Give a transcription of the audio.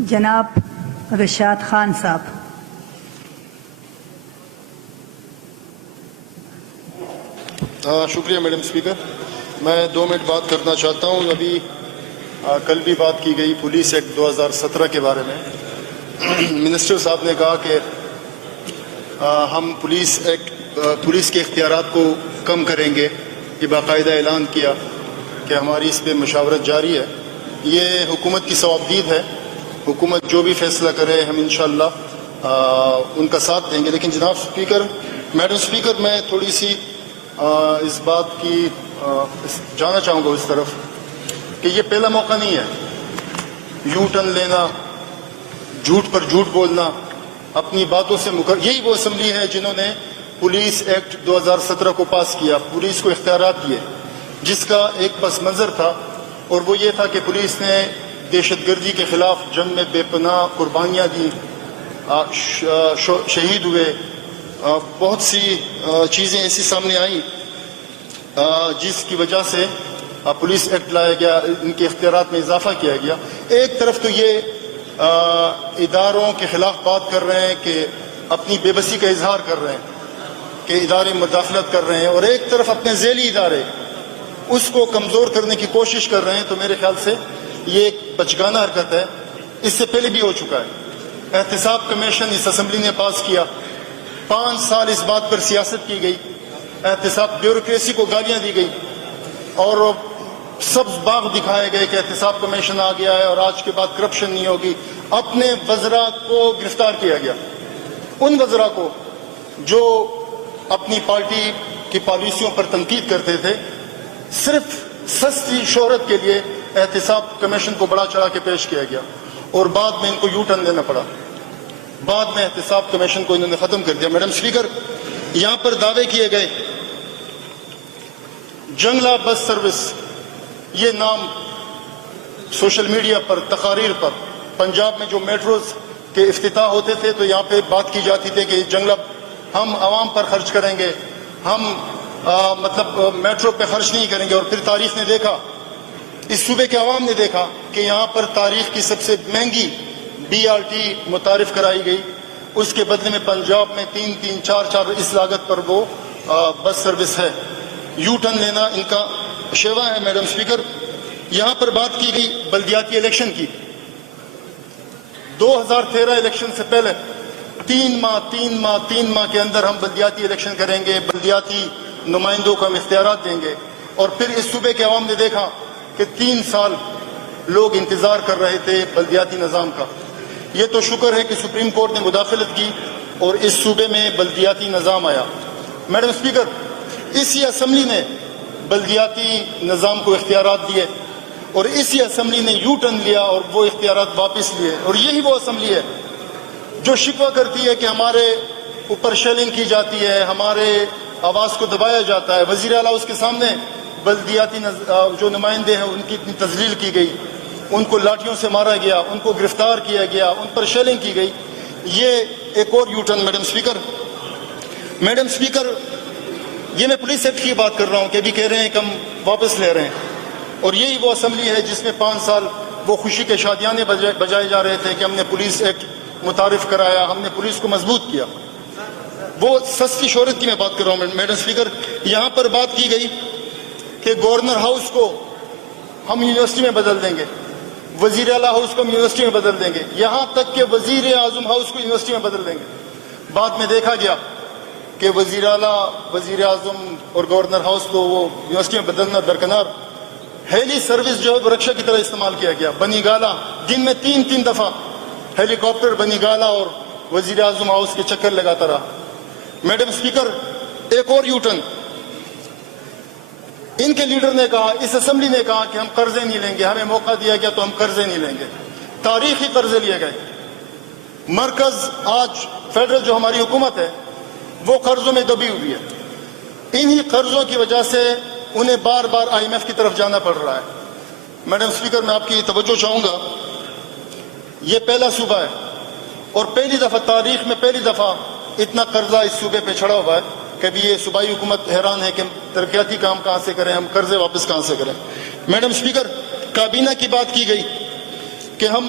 جناب رشاد خان صاحب. شکریہ میڈم اسپیکر. میں 2 منٹ بات کرنا چاہتا ہوں. ابھی کل بھی بات کی گئی پولیس ایکٹ 2017 کے بارے میں. منسٹر صاحب نے کہا کہ ہم پولیس کے اختیارات کو کم کریں گے. یہ باقاعدہ اعلان کیا کہ ہماری اس پہ مشاورت جاری ہے. یہ حکومت کی صوابدید ہے. حکومت جو بھی فیصلہ کرے ہم انشاءاللہ ان کا ساتھ دیں گے. لیکن جناب اسپیکر، میڈم اسپیکر، میں تھوڑی سی اس بات کی جانا چاہوں گا اس طرف کہ یہ پہلا موقع نہیں ہے یو ٹرن لینا، جھوٹ پر جھوٹ بولنا، اپنی باتوں سے یہی وہ اسمبلی ہے جنہوں نے پولیس ایکٹ 2017 کو پاس کیا، پولیس کو اختیارات دیے، جس کا ایک پس منظر تھا اور وہ یہ تھا کہ پولیس نے دہشت گردی کے خلاف جنگ میں بے پناہ قربانیاں دی، شہید ہوئے. بہت سی چیزیں ایسی سامنے آئیں جس کی وجہ سے پولیس ایکٹ لایا گیا، ان کے اختیارات میں اضافہ کیا گیا. ایک طرف تو یہ اداروں کے خلاف بات کر رہے ہیں کہ اپنی بے بسی کا اظہار کر رہے ہیں کہ ادارے مداخلت کر رہے ہیں، اور ایک طرف اپنے ذیلی ادارے اس کو کمزور کرنے کی کوشش کر رہے ہیں. تو میرے خیال سے یہ ایک بچگانہ حرکت ہے. اس سے پہلے بھی ہو چکا ہے. احتساب کمیشن اس اسمبلی نے پاس کیا، 5 سال اس بات پر سیاست کی گئی، احتساب بیوروکریسی کو گالیاں دی گئی اور سبز باغ دکھائے گئے کہ احتساب کمیشن آ گیا ہے اور آج کے بعد کرپشن نہیں ہوگی. اپنے وزراء کو گرفتار کیا گیا، ان وزراء کو جو اپنی پارٹی کی پالیسیوں پر تنقید کرتے تھے. صرف سستی شہرت کے لیے احتساب کمیشن کو بڑا چڑھا کے پیش کیا گیا اور بعد میں ان کو یو ٹرن لینا پڑا. بعد میں احتساب کمیشن کو انہوں نے ختم کر دیا. میڈم اسپیکر، یہاں پر دعوے کیے گئے جنگلہ بس سروس، یہ نام سوشل میڈیا پر، تقاریر پر، پنجاب میں جو میٹروز کے افتتاح ہوتے تھے تو یہاں پہ بات کی جاتی تھی کہ جنگلہ ہم عوام پر خرچ کریں گے، ہم میٹرو پہ خرچ نہیں کریں گے. اور پھر تاریخ نے دیکھا، اس صوبے کے عوام نے دیکھا کہ یہاں پر تاریخ کی سب سے مہنگی BRT متعارف کرائی گئی. اس کے بدلے میں پنجاب میں 3-3, 4-4 اس لاگت پر وہ بس سروس ہے. یو ٹرن لینا ان کا شیوا ہے. میڈم اسپیکر، یہاں پر بات کی گئی بلدیاتی الیکشن کی. 2013 الیکشن سے پہلے 3 ماہ کے اندر ہم بلدیاتی الیکشن کریں گے، بلدیاتی نمائندوں کو ہم اختیارات دیں گے. اور پھر اس صوبے کے عوام نے دیکھا کہ 3 سال لوگ انتظار کر رہے تھے بلدیاتی نظام کا. یہ تو شکر ہے کہ سپریم کورٹ نے مداخلت کی اور اس صوبے میں بلدیاتی نظام آیا. میڈم اسپیکر، اسی اسمبلی نے بلدیاتی نظام کو اختیارات دیے اور اسی اسمبلی نے یو ٹرن لیا اور وہ اختیارات واپس لیے. اور یہی وہ اسمبلی ہے جو شکوہ کرتی ہے کہ ہمارے اوپر شیلنگ کی جاتی ہے، ہمارے آواز کو دبایا جاتا ہے. وزیر اعلیٰ اس کے سامنے بلدیاتی جو نمائندے ہیں ان کی اتنی تذلیل کی گئی، ان کو لاٹھیوں سے مارا گیا، ان کو گرفتار کیا گیا، ان پر شیلنگ کی گئی. یہ ایک اور یو ٹرن. میڈم اسپیکر، یہ میں پولیس ایکٹ کی بات کر رہا ہوں کہ ابھی کہہ رہے ہیں کہ ہم واپس لے رہے ہیں. اور یہی وہ اسمبلی ہے جس میں 5 سال وہ خوشی کے شادیانے بجائے جا رہے تھے کہ ہم نے پولیس ایکٹ متعارف کرایا، ہم نے پولیس کو مضبوط کیا. وہ سستی شہرت کی میں بات کر رہا ہوں. میڈم اسپیکر، یہاں پر بات کی گئی کہ گورنر ہاؤس کو ہم یونیورسٹی میں بدل دیں گے، وزیر اعلیٰ ہاؤس کو ہم یونیورسٹی میں بدل دیں گے، یہاں تک کہ وزیر اعظم ہاؤس کو یونیورسٹی میں بدل دیں گے. بعد میں دیکھا گیا کہ وزیر اعلیٰ، وزیر اعظم اور گورنر ہاؤس کو وہ یونیورسٹی میں بدلنا درکنار. ہیلی سروس جو ہے وہ رکشا کی طرح استعمال کیا گیا. بنی گالا دن میں 3 دفعہ ہیلی کاپٹر بنی گالا اور وزیر اعظم ہاؤس کے چکر لگاتا رہا. میڈم اسپیکر، ایک اور یو ٹرن. ان کے لیڈر نے کہا، اس اسمبلی نے کہا کہ ہم قرضے نہیں لیں گے، ہمیں موقع دیا گیا تو ہم قرضے نہیں لیں گے. تاریخی قرضے لیے گئے. مرکز آج فیڈرل جو ہماری حکومت ہے وہ قرضوں میں دبی ہوئی ہے. انہی قرضوں کی وجہ سے انہیں بار بار IMF کی طرف جانا پڑ رہا ہے. میڈم اسپیکر، میں آپ کی توجہ چاہوں گا، یہ پہلا صوبہ ہے اور پہلی دفعہ تاریخ میں اتنا قرضہ اس صوبے پہ چڑھا ہوا ہے. کبھی یہ صوبائی حکومت حیران ہے کہ ترقیاتی کام کہاں سے کریں، ہم قرضے واپس کہاں سے کریں. میڈم اسپیکر، کابینہ کی بات کی گئی کہ ہم